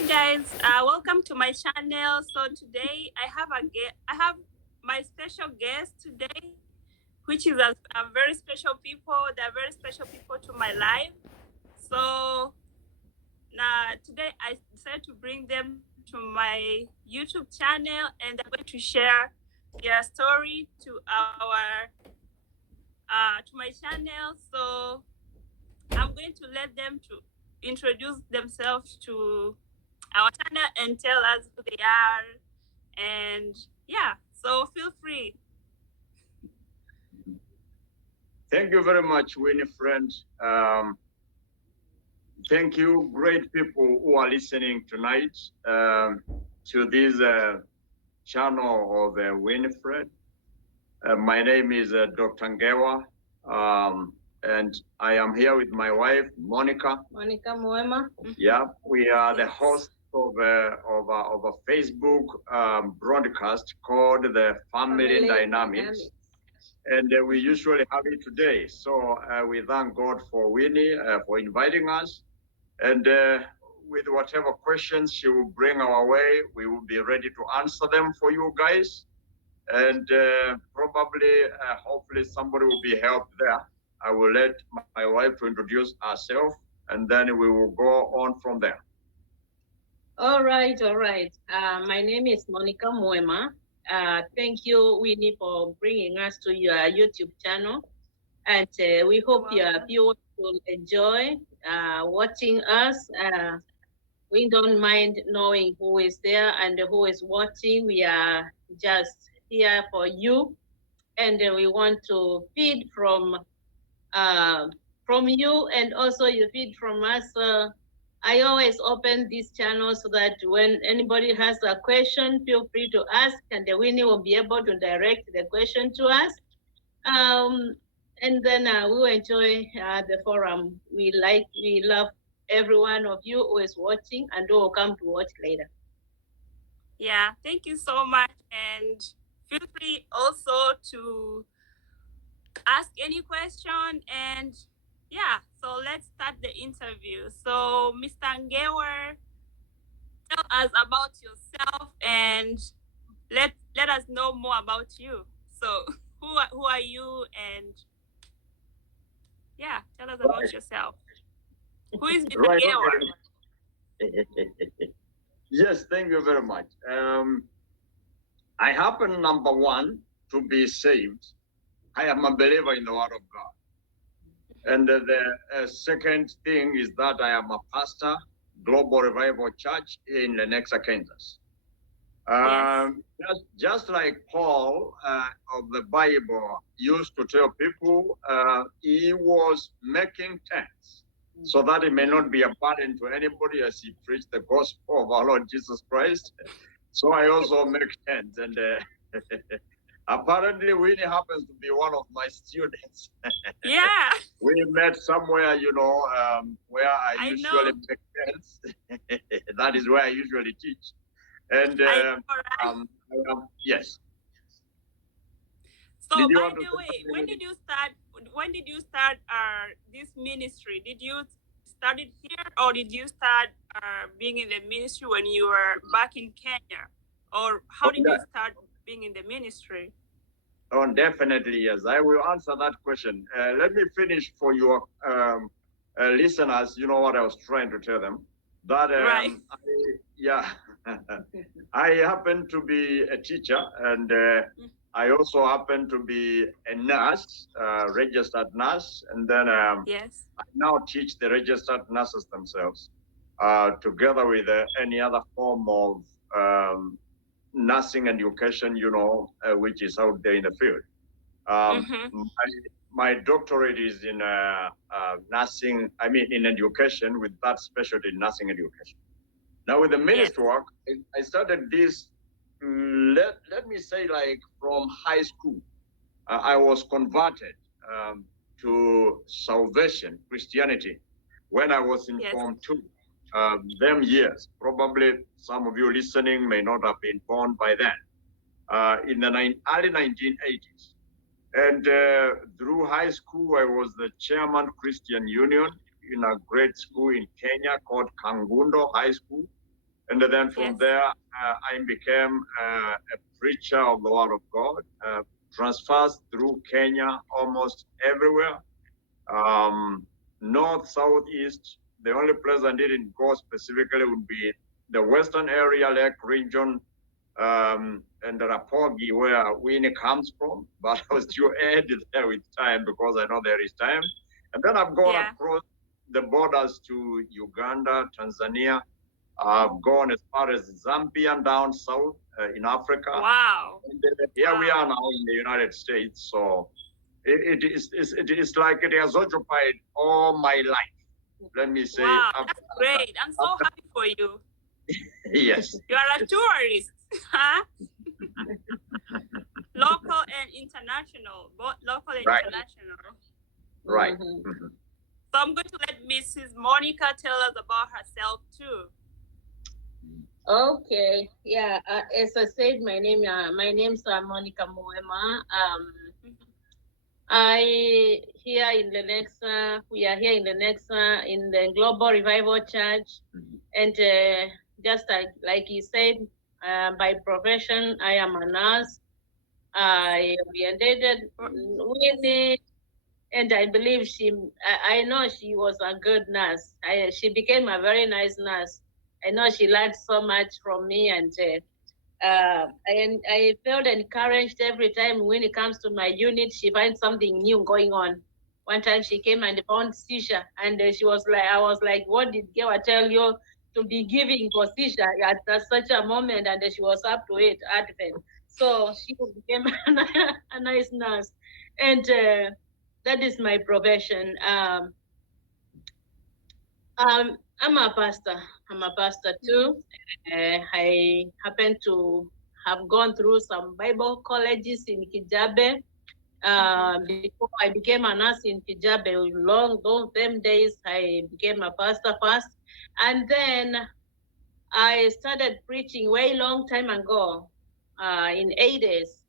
Hi guys, welcome to my channel. So today I have my special guest today, which is a very special people. They're very special people to my life. So now today I decided to bring them to my YouTube channel, and they're going to share their story to my channel. So I'm going to let them to introduce themselves to our channel and tell us who they are. And yeah, so feel free. Thank you very much, Winifred. Thank you, great people who are listening tonight to this channel of Winifred. My name is Dr. Ngewa, and I am here with my wife, Monica. Monica Moema. Yeah, we are the hosts of a Facebook broadcast called the Family Dynamics. And we usually have it today. So we thank God for Winnie for inviting us. And with whatever questions she will bring our way, we will be ready to answer them for you guys. And probably, hopefully, somebody will be helped there. I will let my wife to introduce herself, and then we will go on from there. All right. My name is Monica Moema. Thank you, Winnie, for bringing us to your YouTube channel. And we hope your viewers will enjoy watching us. We don't mind knowing who is there and who is watching. We are just here for you. And we want to feed from you, and also you feed from us. I always open this channel so that when anybody has a question, feel free to ask, and the Winnie will be able to direct the question to us. And then we will enjoy the forum. We love every one of you who is watching and who will come to watch later. Yeah, thank you so much. And feel free also to ask any question. And yeah, so let's start the interview. So Mr. Ngewer, tell us about yourself and let us know more about you. So who are you, and yeah, tell us about yourself. Who is Mr. Right. Ngewer? Yes, thank you very much. I happen, number one, to be saved. I am a believer in the Word of God. And the second thing is that I am a pastor, Global Revival Church in Lenexa, Kansas. Yes. Just like Paul of the Bible used to tell people, he was making tents so that it may not be a burden to anybody as he preached the gospel of our Lord Jesus Christ. So I also make tents, and apparently Winnie happens to be one of my students. Yeah. We met somewhere, where I usually make tents. That is where I usually teach. And yes. So by the way, when did you start this ministry? Did you start it here, or did you start being in the ministry when you were back in Kenya? Or how did you start being in the ministry? Oh, definitely, yes. I will answer that question. Let me finish for your listeners. You know what I was trying to tell them? That right. I happen to be a teacher, and I also happen to be a nurse, registered nurse, and then yes, I now teach the registered nurses themselves, together with any other form of nursing education, which is out there in the field. My doctorate is in nursing, in education, with that specialty in nursing education. Now with the ministry work, I started this, let me say, like from high school. I was converted to salvation, Christianity, when I was in Form 2. Them years, probably some of you listening may not have been born by then, in the early 1980s. And through high school, I was the chairman Christian Union in a great school in Kenya called Kangundo High School. And then from there, I became a preacher of the Word of God, transfers through Kenya almost everywhere, north, south, east. The only place I didn't go specifically would be the western area, Lake region, and the Rapogi, where Winnie comes from. But I was too ahead there with time because I know there is time. And then I've gone across the borders to Uganda, Tanzania. I've gone as far as Zambia and down south in Africa. Wow. And here we are now in the United States. So it is like it has occupied all my life. Let me say. Wow, that's great. I'm so happy for you. Yes. You are a tourist, huh? Local and international, both local and international. Right. Mm-hmm. So I'm going to let Mrs. Monica tell us about herself too. Okay. Yeah. As I said, my name's Monica Moema. I here in Lenexa. We are here in Lenexa in the Global Revival Church, and just like you said, by profession, I am a nurse. I orientated Winnie, and I believe I know she was a good nurse. She became a very nice nurse. I know she learned so much from me, and I felt encouraged every time when it comes to my unit. She finds something new going on. One time she came and found seizure, and she was like, I was like, what did Gewa tell you to be giving for seizure at such a moment? And she was up to it, Advent. So she became a nice nurse, and that is my profession. I'm a pastor. I'm a pastor too. I happen to have gone through some Bible colleges in Kijabe. Before I became a nurse in Kijabe, them days, I became a pastor first. And then I started preaching way long time ago, in 80s.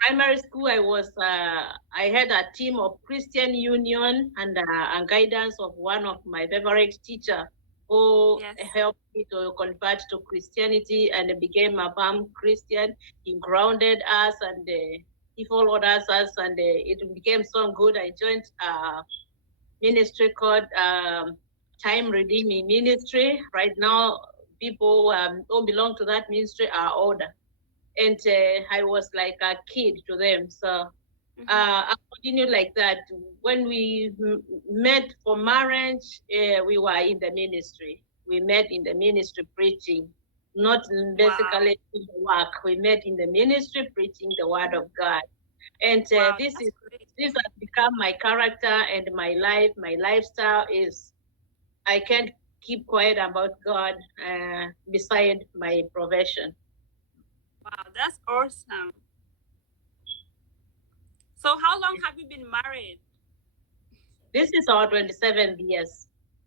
Primary school, I had a team of Christian Union and guidance of one of my favorite teacher who helped me to convert to Christianity and became a firm Christian. He grounded us and he followed us, and it became so good. I joined a ministry called Time Redeeming Ministry. Right now, people who belong to that ministry are older. And I was like a kid to them. So I continued like that. When we met for marriage, we were in the ministry. We met in the ministry preaching, not basically in the work. We met in the ministry preaching the word of God. And this has become my character and my life. My lifestyle is I can't keep quiet about God beside my profession. Wow, that's awesome. So how long have you been married? This is our 27th years.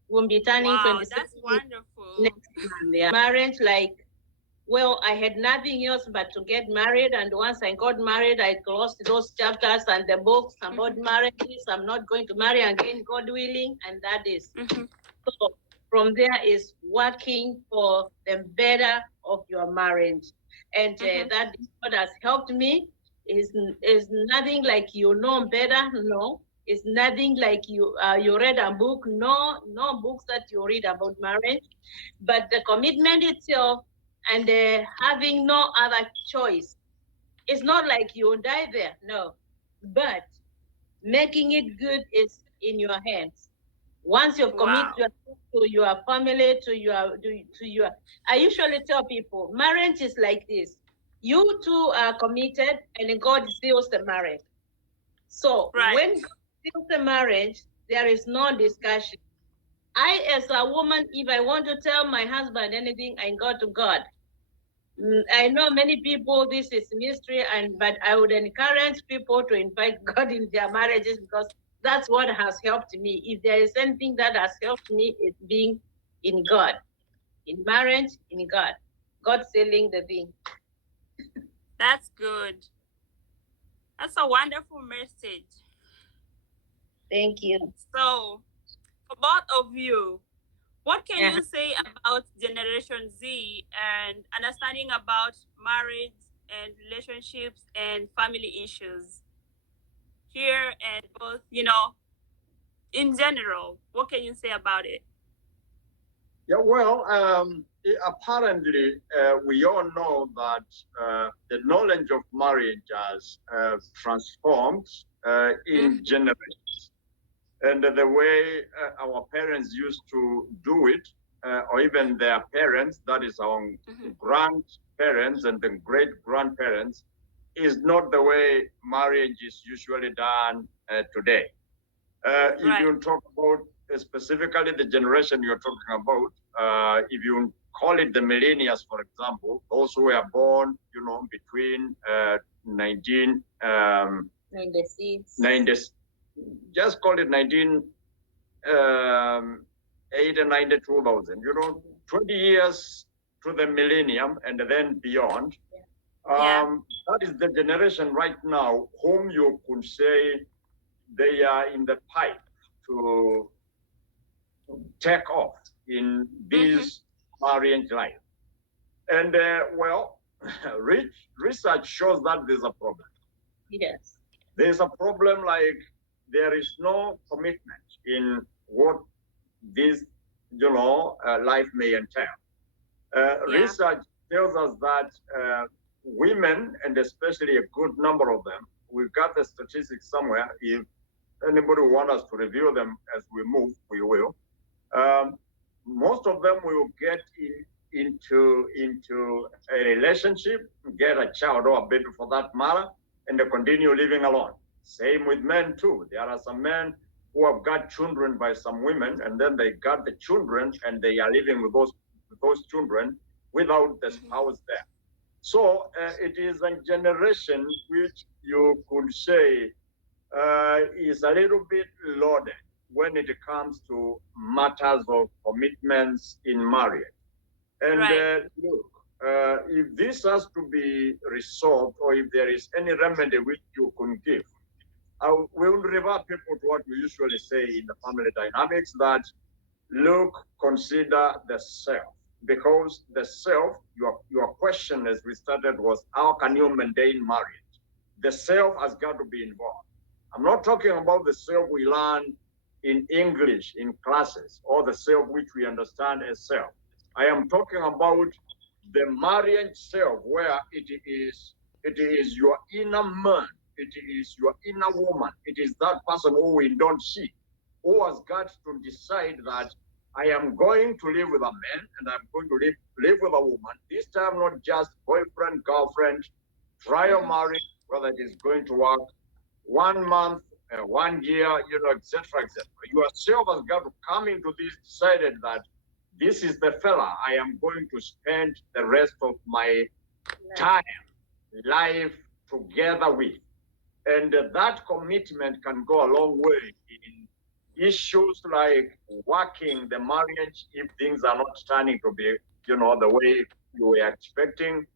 We'll be turning 27. That's wonderful. Next month, yeah. Marriage, I had nothing else but to get married. And once I got married, I closed those chapters and the books about marriages. I'm not going to marry again, God willing. And that is. So from there is working for the better of your marriage. And that is what has helped me. Is nothing like you know better. No. It's nothing like you read a book. No books that you read about marriage. But the commitment itself and having no other choice. It's not like you will die there, no. But making it good is in your hands. Once you've committed yourself to your family, to your, I usually tell people, marriage is like this. You two are committed and God seals the marriage. So when God seals the marriage, there is no discussion. I, as a woman, if I want to tell my husband anything, I go to God. I know many people, this is mystery, but I would encourage people to invite God in their marriages because that's what has helped me. If there is anything that has helped me, it's being in God. In marriage, in God. God sealing the thing. That's good. That's a wonderful message. Thank you. So, for both of you, What can you say about Generation Z and understanding about marriage and relationships and family issues here and both, in general? What can you say about it? Yeah, well, apparently, we all know that the knowledge of marriage has transformed in generations. And the way our parents used to do it, or even their parents, that is our grandparents and the great grandparents, is not the way marriage is usually done today. If you talk about specifically the generation you're talking about, if you call it the millennials, for example, those who were born, between 1996, just call it 1980, 2000, 20 years to the millennium and then beyond. That is the generation right now whom you could say they are in the pipe to take off in this marriage life. And well, research shows that there's a problem. Yes. There's a problem, like there is no commitment in what this, life may entail. Research tells us that women, and especially a good number of them, we've got the statistics somewhere. If anybody wants us to review them as we move, we will. Most of them will get into a relationship, get a child or a baby for that matter, and they continue living alone. Same with men too. There are some men who have got children by some women, and then they got the children and they are living with those children without the spouse there. So it is a generation which you could say is a little bit loaded when it comes to matters of commitments in marriage. And look, if this has to be resolved, or if there is any remedy which you can give, we will revert people to what we usually say in the family dynamics, that look, consider the self. Because the self, your question as we started was, how can you maintain marriage? The self has got to be involved. I'm not talking about the self we learn in English in classes, or the self which we understand as self. I am talking about the marriage self, where it is your inner man, it is your inner woman, it is that person who we don't see, who has got to decide that I am going to live with a man and I'm going to live with a woman. This time, not just boyfriend, girlfriend, trial marriage, whether it is going to work 1 month, 1 year, etc., etc. Yourself has got to come into this, decided that this is the fella I am going to spend the rest of my life together with. And that commitment can go a long way in issues like working the marriage if things are not turning to be, the way you were expecting.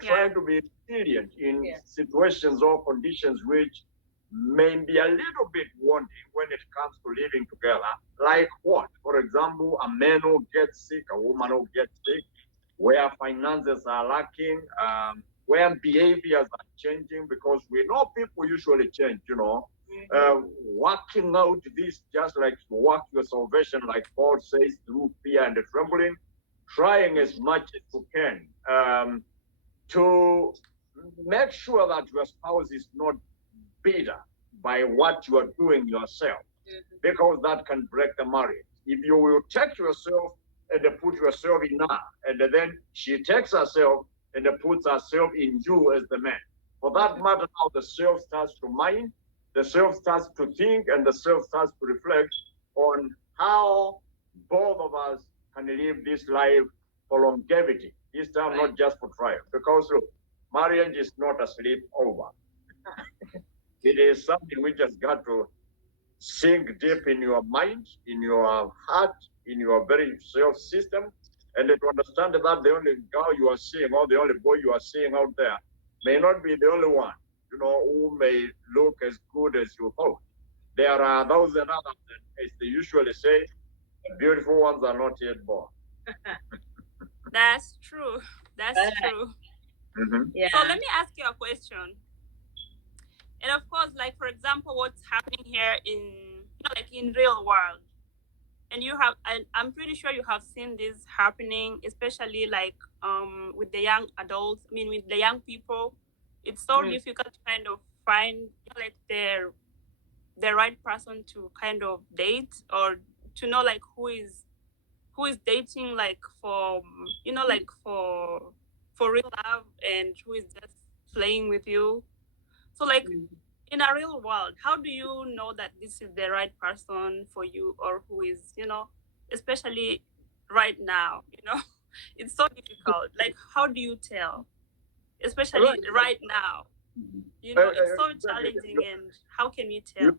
Trying to be resilient in situations or conditions which may be a little bit wanting when it comes to living together. Like what? For example, a man who gets sick, a woman who gets sick, where finances are lacking, where behaviors are changing, because we know people usually change, working out this just like to work your salvation, like Paul says, through fear and trembling, trying as much as you can to make sure that your spouse is not bitter by what you are doing yourself, because that can break the marriage. If you will take yourself and put yourself in her, and then she takes herself and puts herself in you as the man, for that matter, now the self starts to mind, the self starts to think, and the self starts to reflect on how both of us can live this life for longevity. This time, not just for trial. Because look, marriage is not a sleepover. It is something which has got to sink deep in your mind, in your heart, in your very self system, and to understand that the only girl you are seeing or the only boy you are seeing out there may not be the only one, who may look as good as you hope. There are thousands others, as they usually say, beautiful ones are not yet born. That's true. That's true. Yeah. So let me ask you a question. And of course, like for example, what's happening here in like in real world, and I'm pretty sure you have seen this happening, especially like with the young adults. I mean, with the young people, it's so difficult to kind of find like the right person to kind of date, or to know like who is dating like for like for real love, and who is just playing with you. So like in a real world, how do you know that this is the right person for you, or who is especially right now, it's so difficult. Like how do you tell, especially right now? It's so challenging, and how can you tell?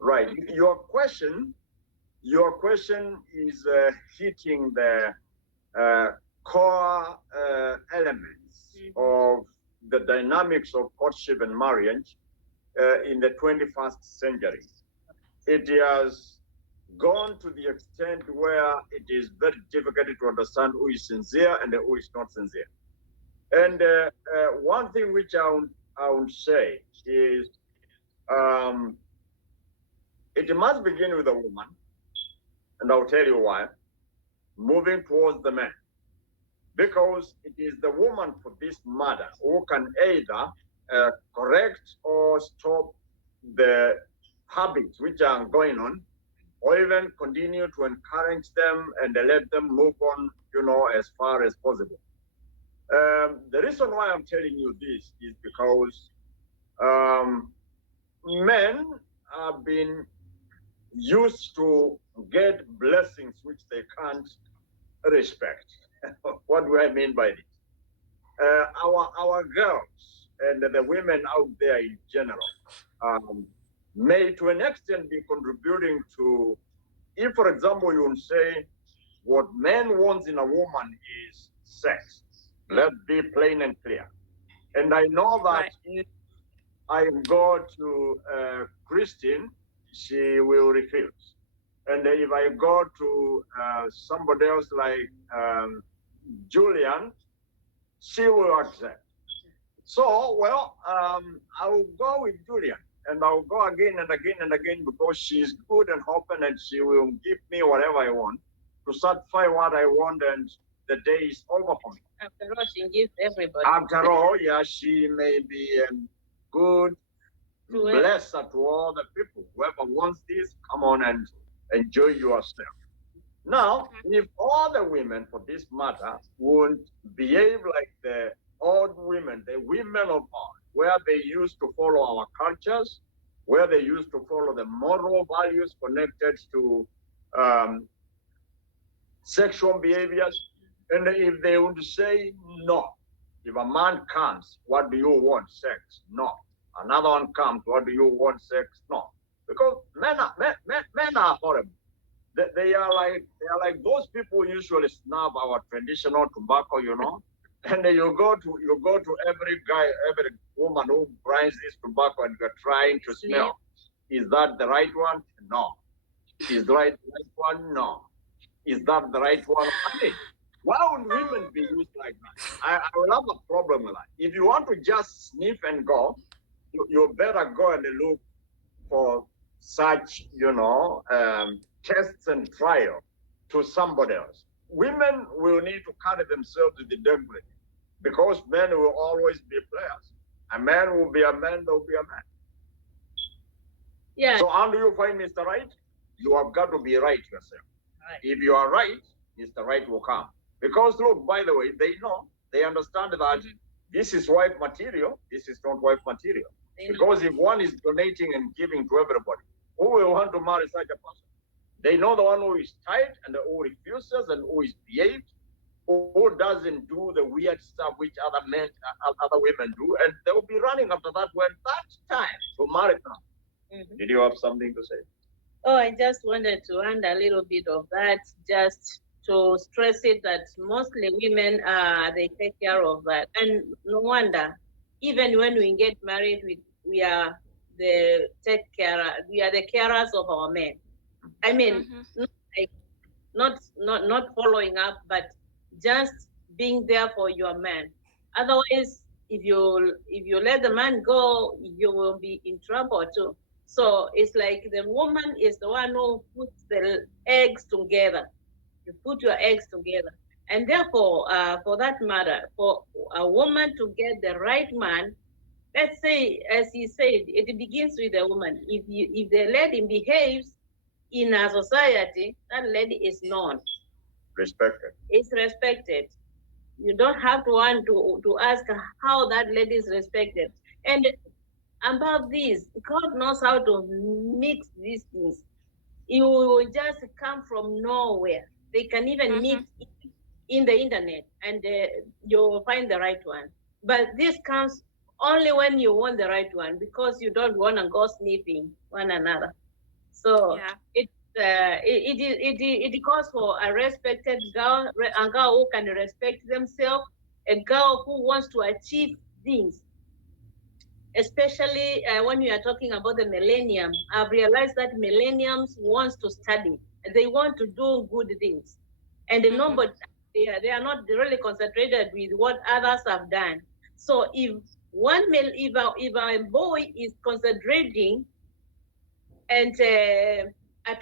Right. Your question is hitting the core elements of the dynamics of courtship and marriage in the 21st century. It has gone to the extent where it is very difficult to understand who is sincere and who is not sincere. And one thing which I would say is it must begin with a woman, and I'll tell you why, moving towards the man. Because it is the woman for this matter who can either correct or stop the habits which are going on, or even continue to encourage them and let them move on, as far as possible. The reason why I'm telling you this is because men have been used to get blessings which they can't respect. What do I mean by this? Our girls and the women out there in general may to an extent be contributing to, if for example you would say what men wants in a woman is sex. Let's be plain and clear. And I know that if I go to Christine, she will refuse. And if I go to somebody else like Julian, she will accept. So, well, I will go with Julian, and I'll go again and again and again because she's good and open, and she will give me whatever I want to satisfy what I want, and the day is over for me. After all, she gives everybody. After all, yeah, she may be good blesser to all the people. Whoever wants this, come on and enjoy yourself. Now, if all the women, for this matter, would behave like the old women, the women of old, where they used to follow our cultures, where they used to follow the moral values connected to sexual behaviors, and if they would say no, if a man comes, what do you want? Sex? No. Another one comes, what do you want? Sex? No. Because men are horrible. They are like those people usually snub our traditional tobacco, and you go to every guy, every woman who grinds this tobacco, and you're trying to smell. Is that the right one? No. Is the right one? No. Is that the right one? I mean, why would women be used like that? I will have a problem with that. If you want to just sniff and go, you better go and look for such, tests and trial to somebody else. Women will need to carry themselves with integrity because men will always be players. A man will be a man, there will be a man. Yeah. So how do you find Mr. Right? You have got to be right yourself. Right. If you are right, Mr. Right will come. Because look, by the way, they understand that this is wife material, this is not wife material. Because if one is donating and giving to everybody, who will want to marry such a person? They know the one who is tight and who refuses and who is behaved, who doesn't do the weird stuff which other women do, and they will be running after that when that's time to marry them. Did you have something to say? Oh, I just wanted to add a little bit of that, just to stress it that mostly women they take care of that, and no wonder. Even when we get married, we are the take care. We are the carers of our men. I mean, not like not following up, but just being there for your man. Otherwise, if you let the man go, you will be in trouble too. So it's like the woman is the one who puts the eggs together. You put your eggs together. And therefore, for that matter, for a woman to get the right man, let's say, as he said, it begins with the woman. If the lady behaves in a society, that lady is known. Respected. Is respected. You don't have to want to ask how that lady is respected. And about this, God knows how to mix these things. You will just come from nowhere. They can even mix in the internet, and you'll find the right one. But this comes only when you want the right one, because you don't want to go sniffing one another. So it calls for a respected girl, a girl who can respect themselves, a girl who wants to achieve things. Especially when we are talking about the millennium, I've realized that millenniums wants to study. They want to do good things, and nobody, they are not really concentrated with what others have done. So if a boy is concentrating, and a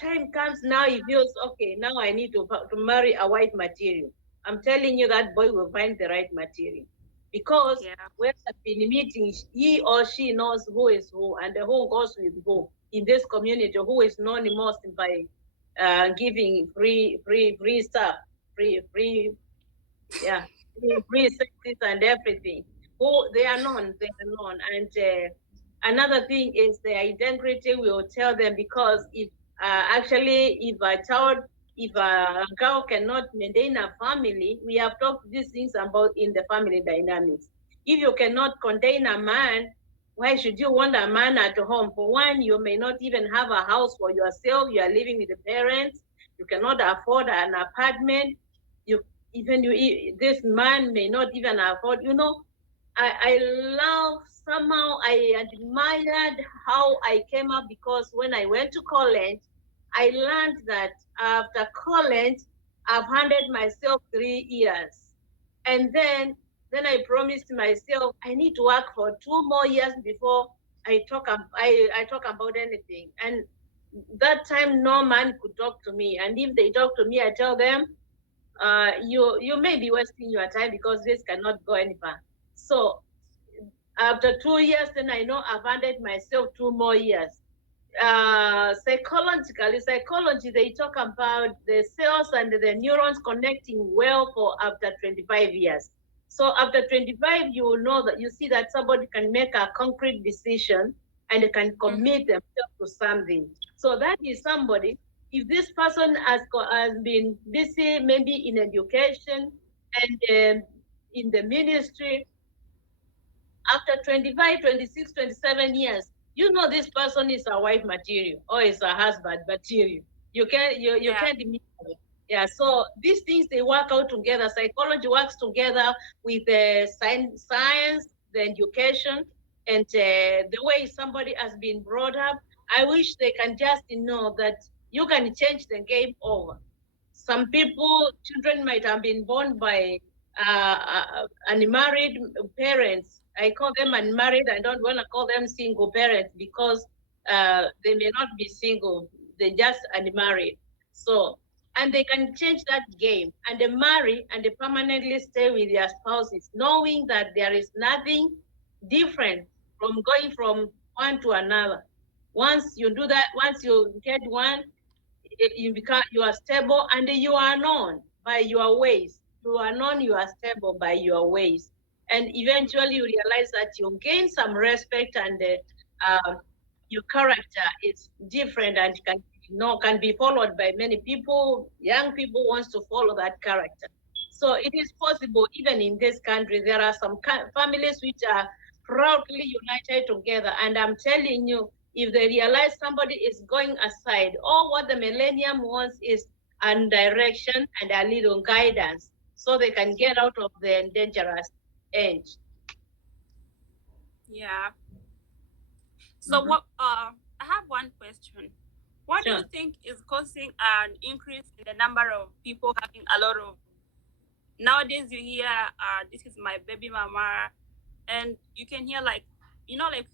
time comes now, he feels okay, now I need to marry a white material. I'm telling you, that boy will find the right material, because we have been meeting, he or she knows who is who and who goes with who in this community, who is known most by giving free stuff, free yeah, free services and everything. Who they are known, and another thing is their integrity will tell them, because if actually if a child, if a girl cannot maintain a family, we have talked these things about in the family dynamics. If you cannot contain a man, why should you want a man at home? For one, you may not even have a house for yourself. You are living with the parents. You cannot afford an apartment. You even you this man may not even afford. I love, somehow I admired how I came up, because when I went to college, I learned that after college, I've handed myself 3 years. And then I promised myself I need to work for 2 more years before I talk about anything. And that time no man could talk to me. And if they talk to me, I tell them, you may be wasting your time, because this cannot go any far. So after 2 years, then I know I've handed myself 2 more years. Psychology, they talk about the cells and the neurons connecting well for after 25 years. So after 25, you will know that you see that somebody can make a concrete decision and can commit themselves to something. So that is somebody. If this person has been busy, maybe in education and in the ministry, after 25, 26, 27 years, you know this person is a wife material or is a husband material. You can't immediately. Yeah, so these things, they work out together. Psychology works together with the science, the education, and the way somebody has been brought up. I wish they can just know that you can change the game over. Some people, children might have been born by unmarried parents. I call them unmarried. I don't want to call them single parents, because they may not be single. They just unmarried. So, and they can change that game, and they marry and they permanently stay with their spouses, knowing that there is nothing different from going from one to another. Once you do that, once you get one, you are stable, and you are known by your ways. You are known, you are stable by your ways. And eventually you realize that you gain some respect, and your character is different and can be followed by many people. Young people wants to follow that character. So it is possible. Even in this country, there are some families which are proudly united together. And I'm telling you, if they realize somebody is going aside, all what the millennium wants is a direction and a little guidance, so they can get out of the dangerous edge. Yeah. So what? I have one question. What do you think is causing an increase in the number of people having a lot of? Nowadays, you hear, "This is my baby mama," and you can hear like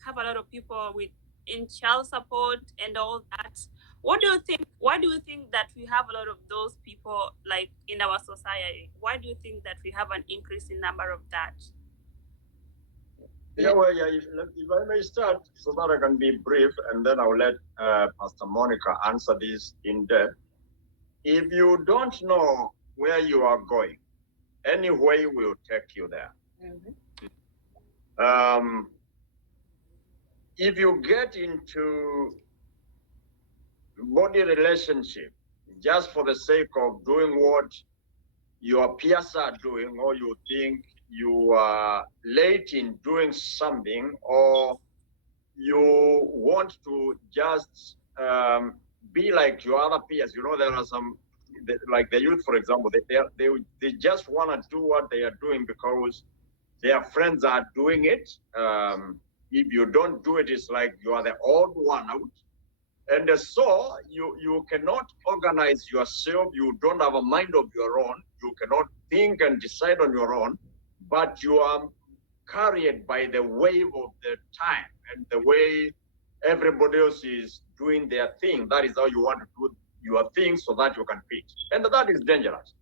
have a lot of people with in child support and all that. What do you think? Why do you think that we have a lot of those people like in our society? Why do you think that we have an increase in number of that? Yeah, well, yeah. If I may start, so that I can be brief, and then I'll let Pastor Monica answer this in depth. If you don't know where you are going, any way will take you there. Mm-hmm. If you get into body relationship just for the sake of doing what your peers are doing, or you think you are late in doing something, or you want to just be like your other peers. There are some, like the youth, for example, they just want to do what they are doing because their friends are doing it. If you don't do it, it's like you are the odd one out. And so you cannot organize yourself. You don't have a mind of your own. You cannot think and decide on your own, but you are carried by the wave of the time and the way everybody else is doing their thing. That is how you want to do your thing so that you can fit. And that is dangerous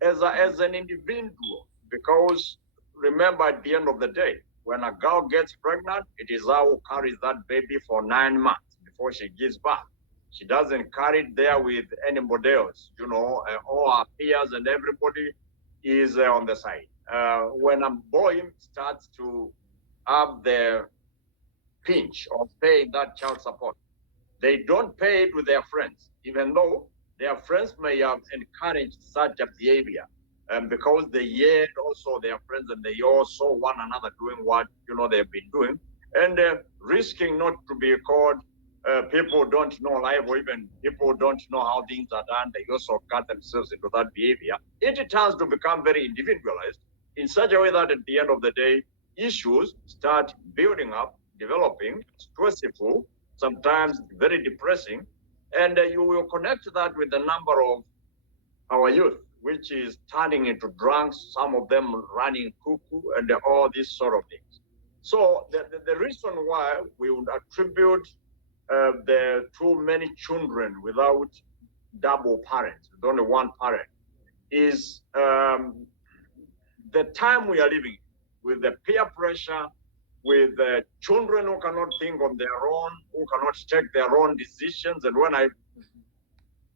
as an individual, because remember, at the end of the day, when a girl gets pregnant, it is her who carries that baby for 9 months before she gives birth. She doesn't carry it there with anybody else, all her peers and everybody is on the side. When a boy starts to have the pinch of paying that child support, they don't pay it with their friends, even though their friends may have encouraged such a behavior. Because they heard also their friends and they all saw one another doing what they've been doing, and risking not to be caught. People don't know life, or even people don't know how things are done. They also cut themselves into that behavior. It turns to become very individualized in such a way that at the end of the day, issues start building up, developing, stressful, sometimes very depressing, and you will connect that with the number of our youth, which is turning into drunks, some of them running cuckoo, and all these sort of things. So the reason why we would attribute the too many children without double parents, with only one parent, is the time we are living with the peer pressure, with children who cannot think on their own, who cannot take their own decisions. And when I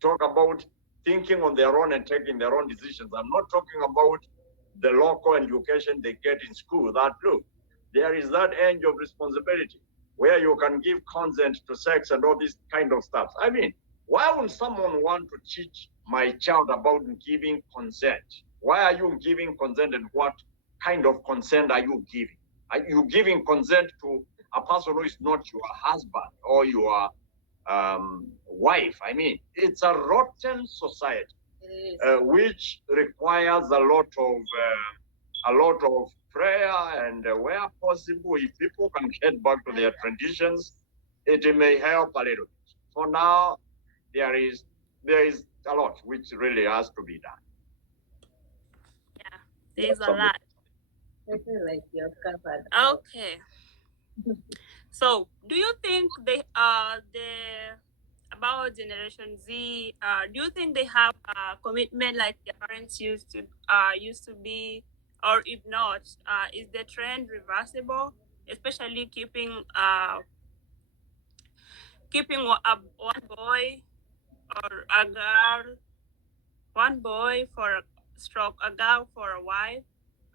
talk about thinking on their own and taking their own decisions, I'm not talking about the local education they get in school. That, look, there is that age of responsibility where you can give consent to sex and all this kind of stuff. I mean, why would someone want to teach my child about giving consent? Why are you giving consent, and what kind of consent are you giving? Are you giving consent to a person who is not your husband or your wife? I mean, it's a rotten society, which requires a lot of prayer, and where possible, if people can get back to their traditions, it may help a little bit. For now, there is a lot which really has to be done. Yeah, there's a lot. I feel like you're covered. Okay. So, do you think the about Generation Z? Do you think they have a commitment like their parents used to be, or if not, is the trend reversible? Especially keeping one boy or a girl, one boy for a girl for a wife,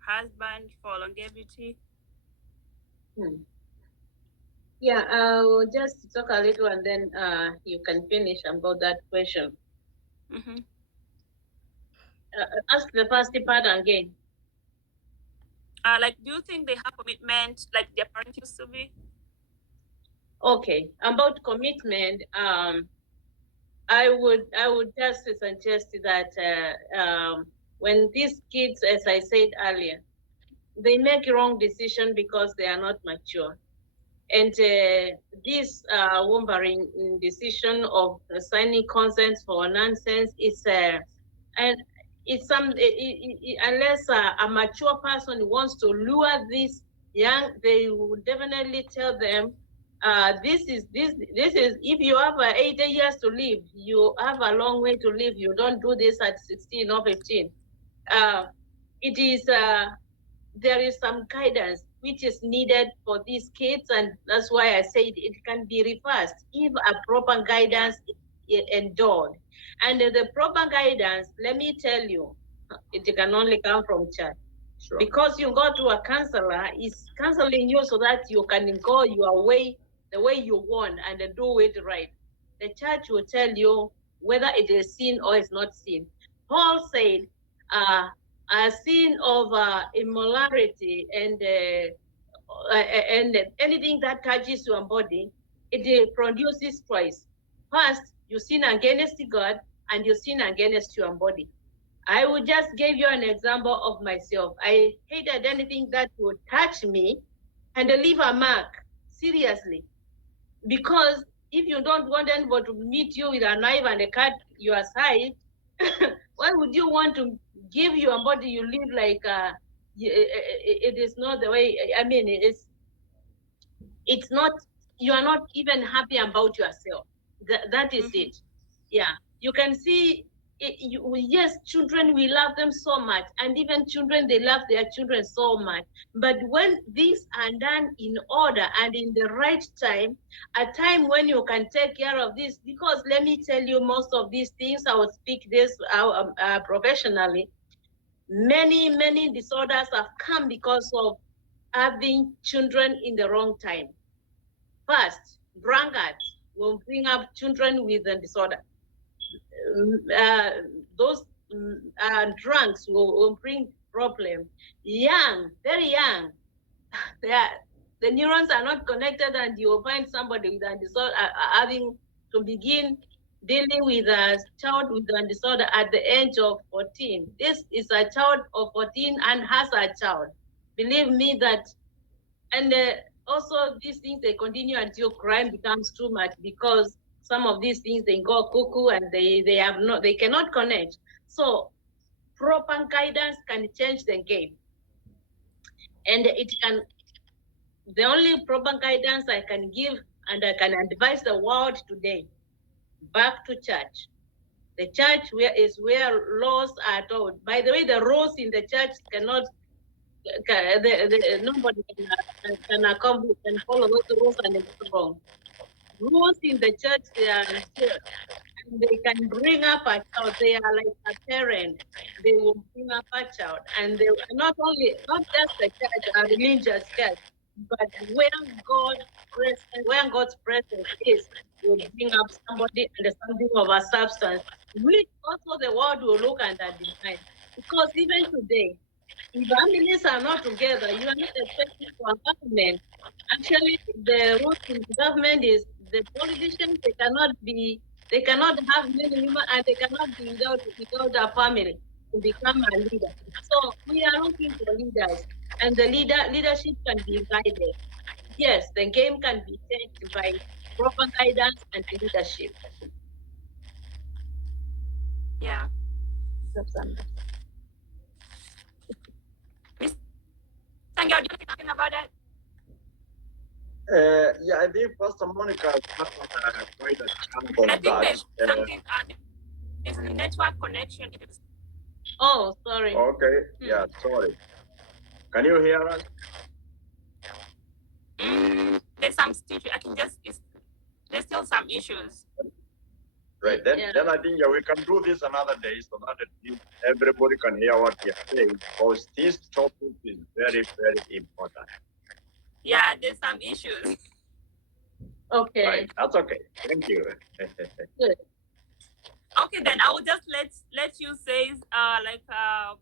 husband for longevity. Yeah, I'll just talk a little and then you can finish about that question. Mm-hmm. Ask the first part again. Like, do you think they have commitment like their parents used to be? Okay, about commitment, I would just suggest that when these kids, as I said earlier, they make wrong decision because they are not mature. And this Wolverine decision of signing consents for nonsense is and it's unless a mature person wants to lure this young, they will definitely tell them this is if you have 80 years to live, you have a long way to live. You don't do this at 16 or 15. It is there is some guidance which is needed for these kids, and that's why I said it can be reversed if a proper guidance is endured. And the proper guidance, let me tell you, it can only come from church. Sure. Because you go to a counselor, is counseling you so that you can go your way, the way you want, and do it right. The church will tell you whether it is sin or it's not sin. Paul said, a sin of immorality and anything that touches your body, it produces twice. First, you sin against God, and you sin against your body. I will just give you an example of myself. I hated anything that would touch me and leave a mark, seriously. Because if you don't want anybody to meet you with a knife and cut your side, why would you want to give your body? You live like it is not the way. I mean, it's not. You are not even happy about yourself. That is it. Yeah, you can see. Yes, children, we love them so much, and even children, they love their children so much. But when these are done in order and in the right time, a time when you can take care of this, because let me tell you, most of these things, I will speak this professionally. Many disorders have come because of having children in the wrong time. First, drunkards will bring up children with a disorder. Those drunks will bring problem. Young, very young, the neurons are not connected, and you will find somebody with a disorder having to begin dealing with a child with a disorder at the age of 14. This is a child of 14 and has a child. Believe me that, and also these things, they continue until crime becomes too much, because some of these things, they go cuckoo and they cannot connect. So proper guidance can change the game. And it can, the only proper guidance I can give and I can advise the world today, back to church. The church is where laws are taught. By the way, the rules in the church cannot, nobody can follow those rules and it's wrong. Rules in the church, they are good, and they can bring up a child. They are like a parent. They will bring up a child, and they not just the church, a religious church, but where God's presence is, will bring up somebody and something of a substance, which also the world will look and deny. Because even today, if families are not together, you are not expecting for a government. Actually, the rule in the government is the politicians, they cannot have many women, and they cannot be without a family to become a leader. So we are looking for leaders, and the leadership can be guided. Yes, the game can be changed by proper guidance and leadership. Yeah. Thank you. Do you think about that? Yeah, I think Pastor Monica has quite a chunk on I think that. there's something, there's a network connection. Oh, sorry. Okay, yeah, sorry. Can you hear us? There's some issue. I can just, there's still some issues. Right, then I think we can do this another day so that at least everybody can hear what we are saying, because this topic is very, very important. Yeah, there's some issues. Okay. Right, that's okay. Thank you. Good. Okay, then I will just let you say like a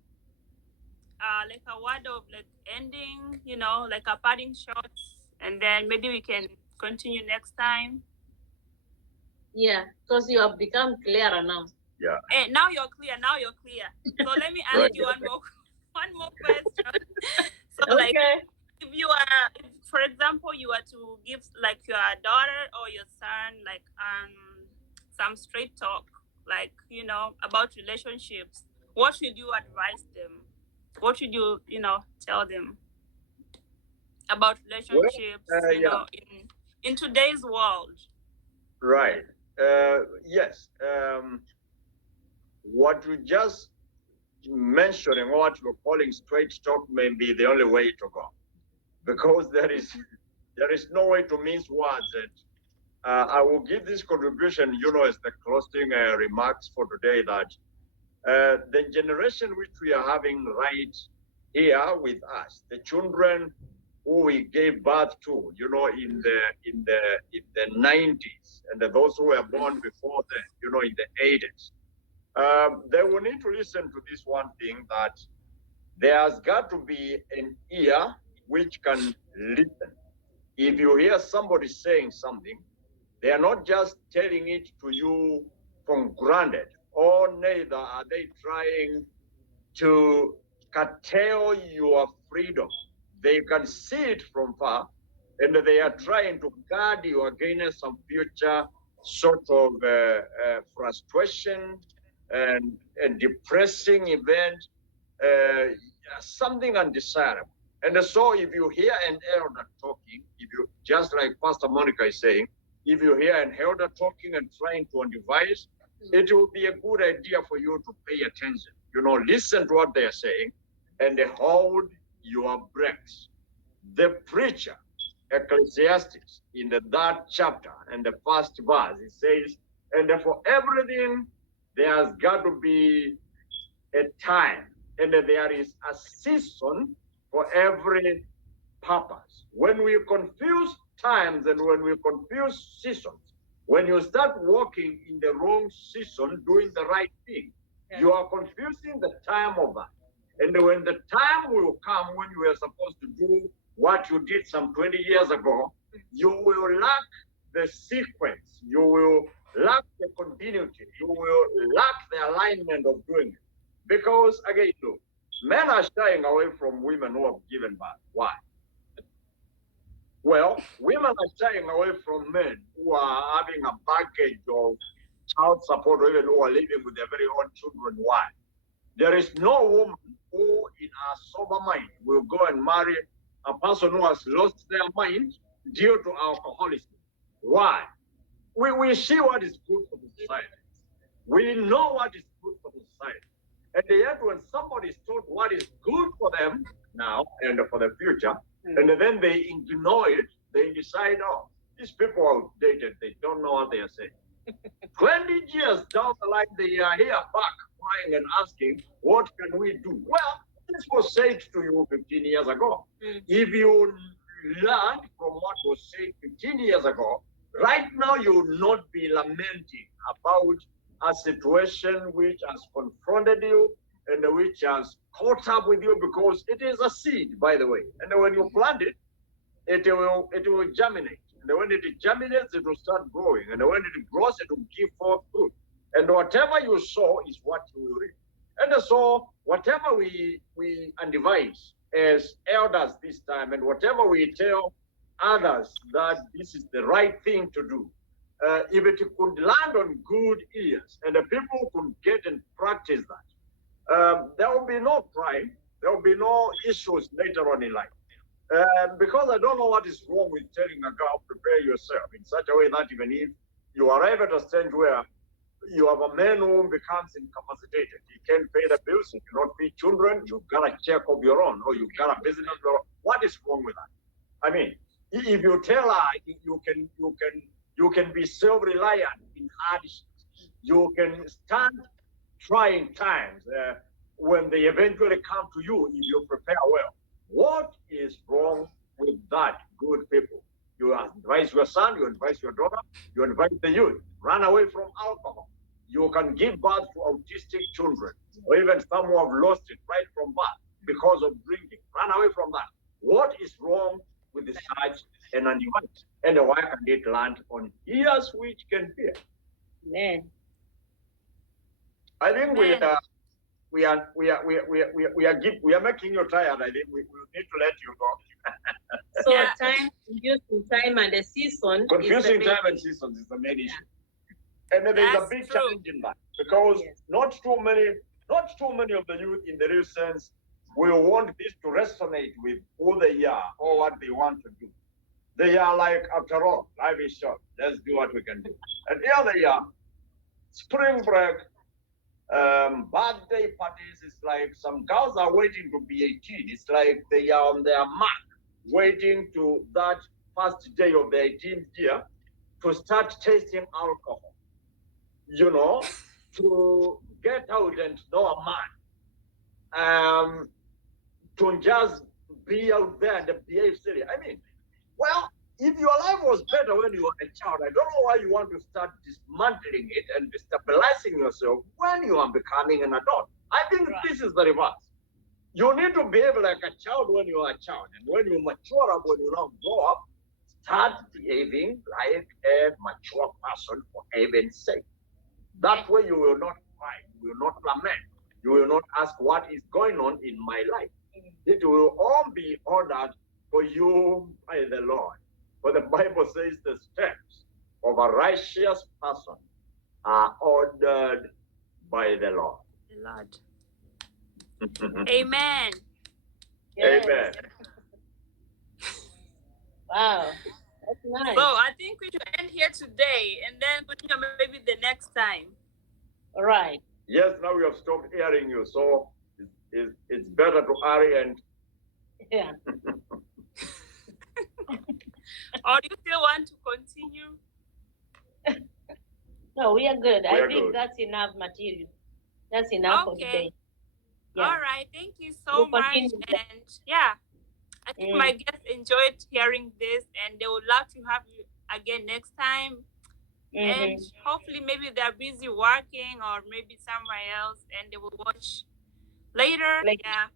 word of like ending, like a parting shot, and then maybe we can continue next time. Yeah, because you have become clearer now. Yeah. Hey, now you're clear. So let me ask you one more question. So okay. Like, if for example, you were to give like your daughter or your son like some straight talk, like about relationships, what should you advise them? What should you tell them about Well, relationships? yeah, In today's world. right. Yes. What you just mentioning, what you're calling straight talk, may be the only way to go, because there is no way to mince words. And I will give this contribution, as the closing remarks for today, that the generation which we are having right here with us, the children who we gave birth to, in the 90s, and those who were born before then, in the 80s, they will need to listen to this one thing, that there has got to be an ear which can listen. If you hear somebody saying something, they are not just telling it to you from granted, or neither are they trying to curtail your freedom. They can see it from far, and they are trying to guard you against some future sort of frustration and a depressing event, something undesirable. And so if you hear an elder talking, if you, just like Pastor Monica is saying, if you hear an elder talking and trying to advise, it will be a good idea for you to pay attention. Listen to what they are saying and hold your breaths. The preacher, Ecclesiastes, in the 3rd chapter and the 1st verse, it says, and for everything there has got to be a time, and there is a season for every purpose. When we confuse times and when we confuse seasons, when you start walking in the wrong season, doing the right thing, you are confusing the time of that. And when the time will come when you are supposed to do what you did some 20 years ago, you will lack the sequence, you will lack the continuity, you will lack the alignment of doing it. Because again, look, men are shying away from women who have given birth. Why? Well, women are shying away from men who are having a baggage of child support, or even who are living with their very own children. Why? There is no woman who, in her sober mind, will go and marry a person who has lost their mind due to alcoholism. Why? We see what is good for the society. We know what is good for the society. And yet, when somebody is told what is good for them now and for the future, and then they ignore it, they decide, oh, these people are outdated, they don't know what they are saying. 20 years down the line, they are here back crying and asking, what can we do? Well, this was said to you 15 years ago. If you learned from what was said 15 years ago, right now you will not be lamenting about a situation which has confronted you and which has caught up with you, because it is a seed, by the way. And when you plant it, it will germinate. And when it germinates, it will start growing. And when it grows, it will give forth fruit. And whatever you sow is what you will reap. And so whatever we advise as elders this time, and whatever we tell others that this is the right thing to do, if it could land on good ears and the people could get and practice that, there will be no crime, there will be no issues later on in life. Because I don't know what is wrong with telling a girl, prepare yourself in such a way that even if you arrive at a stage where you have a man who becomes incapacitated, he can't pay the bills, he cannot feed children, you've got a check of your own, or you've got a business of your own. What is wrong with that? I mean, if you tell her you can be self-reliant in hardships, you can stand trying times when they eventually come to you if you prepare well. What is wrong with that, good people? You advise your son, you advise your daughter, you advise the youth. Run away from alcohol. You can give birth to autistic children, or even some who have lost it right from birth because of drinking. Run away from that. What is wrong with the such and advice? And why can it land on ears which can hear? Amen. I think we are making you tired. I think we need to let you go. So time, confusing time and the season. Confusing time and seasons is the main issue. And there's a big challenge in that because not too many of the youth in the real sense will want this to resonate with who they are or what they want to do. They are like, after all, life is short. Let's do what we can do. And here they are, spring break, birthday parties. It's like some girls are waiting to be 18. It's like they are on their mark, waiting to that first day of the 18th year to start tasting alcohol. You know, to get out and know a man, to just be out there and behave silly. I mean, well, if your life was better when you were a child, I don't know why you want to start dismantling it and destabilizing yourself when you are becoming an adult. I think this is the reverse. You need to behave like a child when you are a child, and when you mature up, when you now grow up, start behaving like a mature person for heaven's sake. That way you will not cry, you will not lament, you will not ask what is going on in my life. It will all be ordered for you by the Lord. For the Bible says the steps of a righteous person are ordered by the Lord. The Lord. Amen. Yes. Amen. Wow. That's nice. So I think we should end here today and then continue maybe the next time. All right. Yes, now we have stopped hearing you, so it's better to hurry and. Yeah. Or do you still want to continue? No, we are good. I think good. that's enough material. That's enough for today. Yeah. All right. Thank you so much. And yeah, I think my guests enjoyed hearing this and they would love to have you again next time. And hopefully maybe they're busy working or maybe somewhere else and they will watch later. Yeah.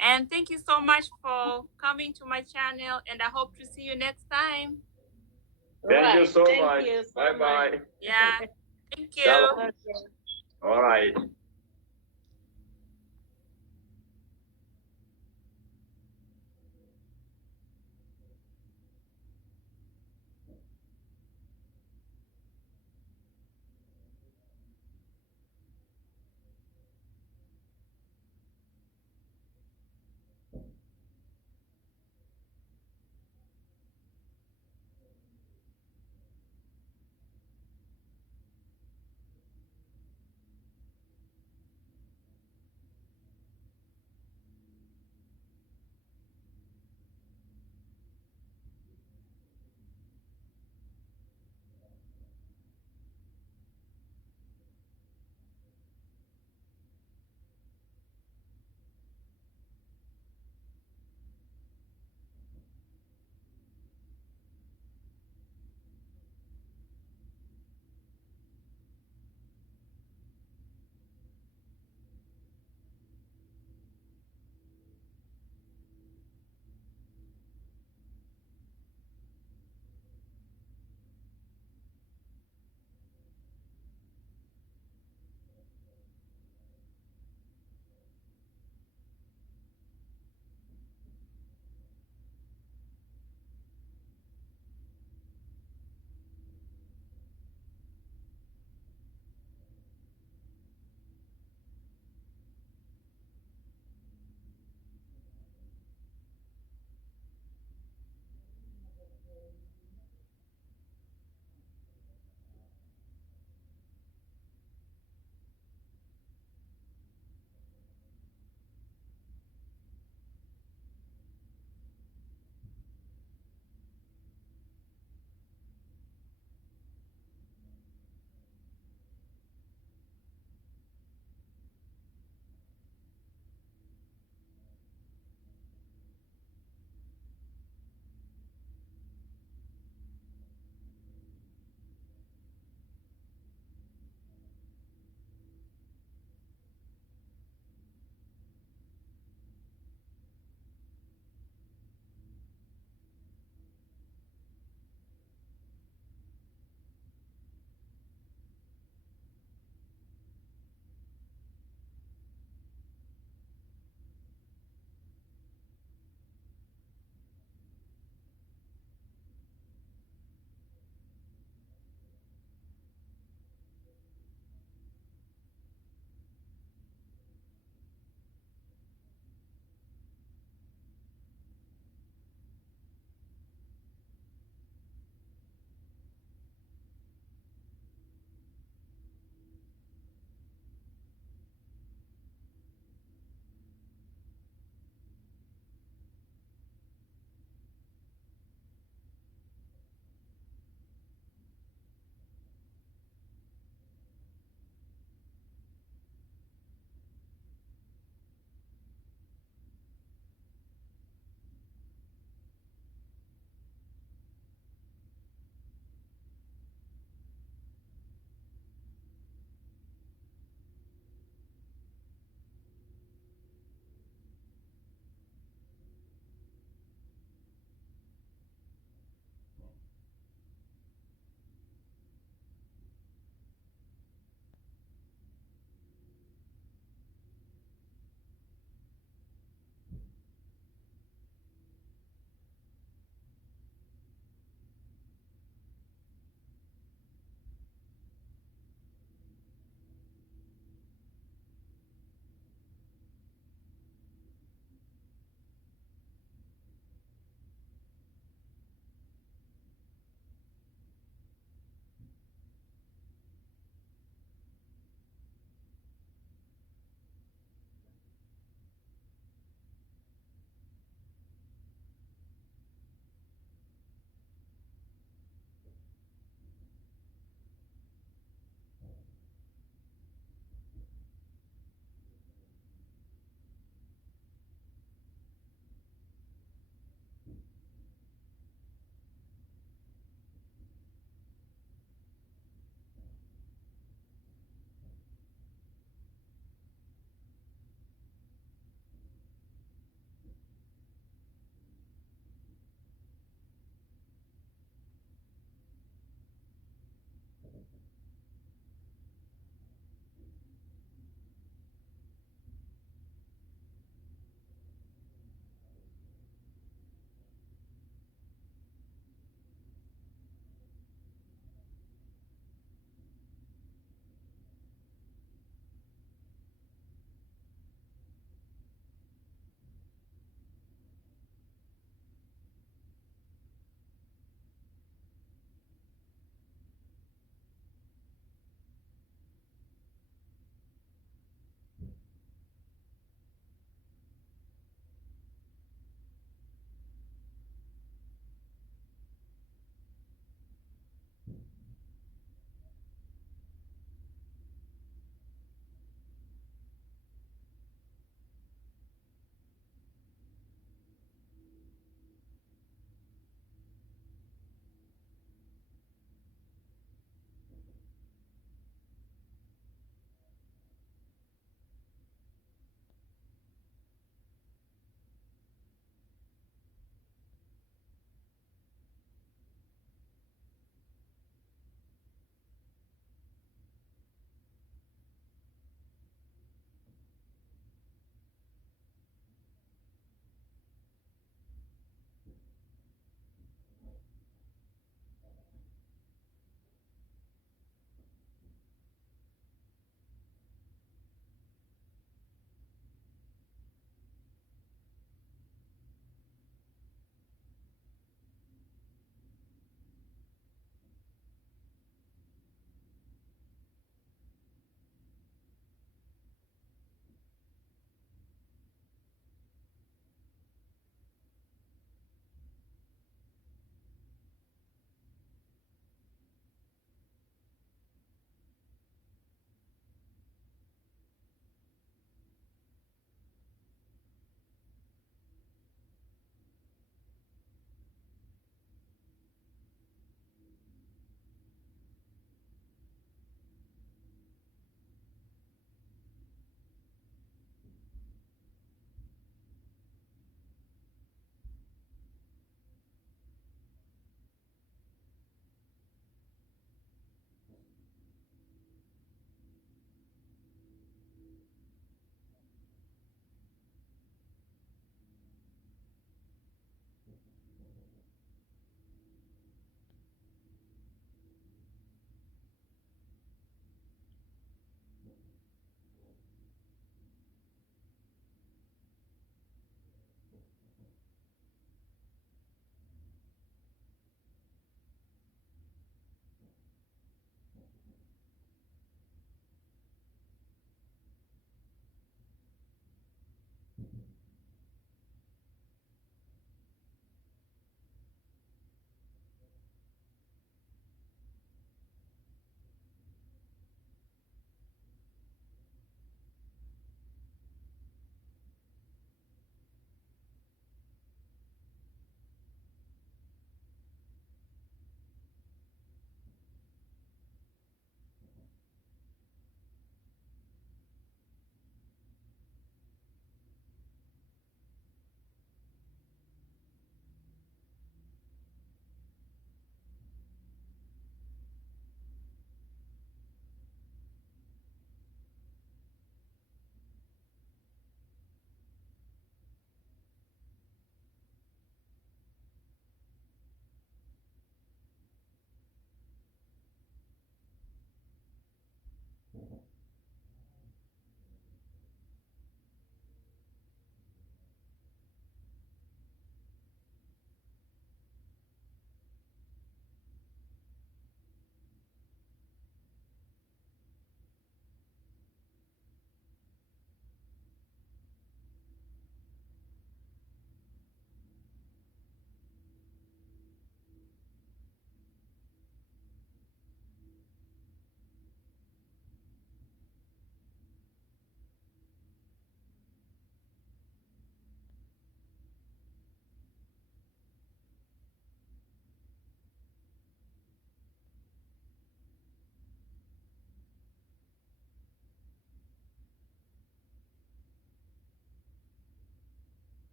And thank you so much for coming to my channel and I hope to see you next time. Thank you so much. Bye-bye. Yeah. Thank you. Shalom. All right.